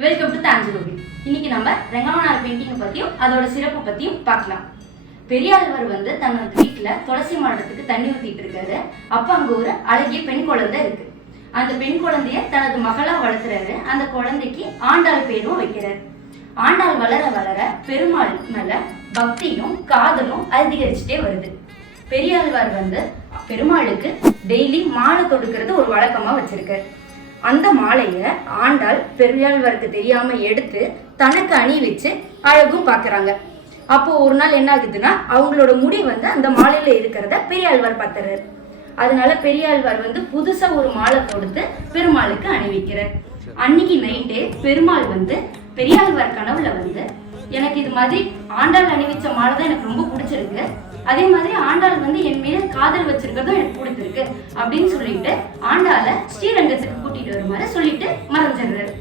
Welcome to Tanjore. இன்னைக்கு நம்ம ரெங்கவனார் painting பத்தியும் அதோட சிறப்பு பத்தியும் பார்க்கலாம். பெரியாழ்வார் தன்னோட வீட்டுல துளசி மாடத்துக்கு தண்ணி ஊத்திட்டு இருக்காரு. அப்ப அங்க ஒரு அழகிய பெண் குழந்தை இருக்கு. அந்த பெண் குழந்தைய தனது மகளா வளர்த்துறாரு. அந்த குழந்தைக்கு ஆண்டாள் பேரும் வைக்கிறாரு. ஆண்டாள் வளர வளர பெருமாள் மேல பக்தியும் காதலும் அதிகரிச்சுட்டே வருது. பெரியாழ்வார் பெருமாளுக்கு டெய்லி மாலை தொடுக்கிறது ஒரு வழக்கமா வச்சிருக்காரு. அந்த மாலைய ஆண்டாள் பெரியாழ்வாருக்கு தெரியாம எடுத்து தனக்கு அணி வச்சு அழகும் பாக்குறாங்க. அப்போ ஒரு நாள் என்ன ஆகுதுன்னா, அவங்களோட முடி அந்த மாலையில இருக்கிறத பெரியாழ்வார் பார்த்துறாரு. அதனால பெரியாழ்வார் புதுசா ஒரு மாலை தொடுத்து பெருமாளுக்கு அணிவிக்கிறார். அன்னைக்கு நைட்டு பெருமாள் பெரியாழ்வார் கனவுல எனக்கு இது மாதிரி ஆண்டாள் அணிவிச்ச மாலை தான் எனக்கு ரொம்ப பிடிச்சிருக்கு, அதே மாதிரி ஆண்டாள் என் மீது காதல் வச்சிருக்கிறதும் எனக்கு பிடிச்சிருக்கு அப்படின்னு சொல்லிட்டு ஆண்டாளை ஸ்ரீரங்கத்துக்கு கூட்டிட்டு வருமாறு சொல்லிட்டு மறைஞ்சிடுறாரு.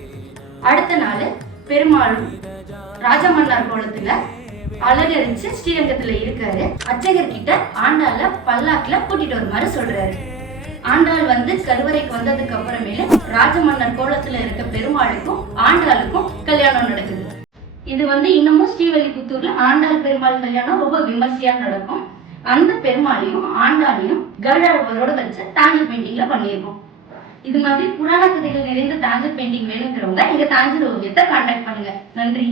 அடுத்த நாள் பெருமாளும் ராஜமன்னார் கோலத்துல அலங்கரிச்சு ஸ்ரீரங்கத்துல இருக்காரு. அர்ச்சகர் கிட்ட ஆண்டாள பல்லாக்குல கூட்டிட்டு வருமாறு சொல்றாரு. ஆண்டாள் கருவறைக்கு வந்ததுக்கு அப்புறமேல ராஜமன்னர் கோலத்துல இருக்க பெருமாளுக்கும் ஆண்டாளுக்கும் கல்யாணம் நடக்குது. இது இன்னமும் ஸ்ரீவில்லிபுத்தூர்ல ஆண்டாள் பெருமாள் கல்யாணம் ரொம்ப விமர்சையா நடக்கும். அந்த பெருமாளையும் ஆண்டாளையும் கருடாழ்வாரோட வச்சு தாஞ்சூர் பெயிண்டிங்ல பண்ணியிருக்கோம். இது மாதிரி புராண கதைகள் நிறைந்த தாஞ்சூர் பெயிண்டிங் வேணுங்கிறவங்க எங்க தாஞ்சூர் ஓவியத்தை கான்டாக்ட் பண்ணுங்க. நன்றி.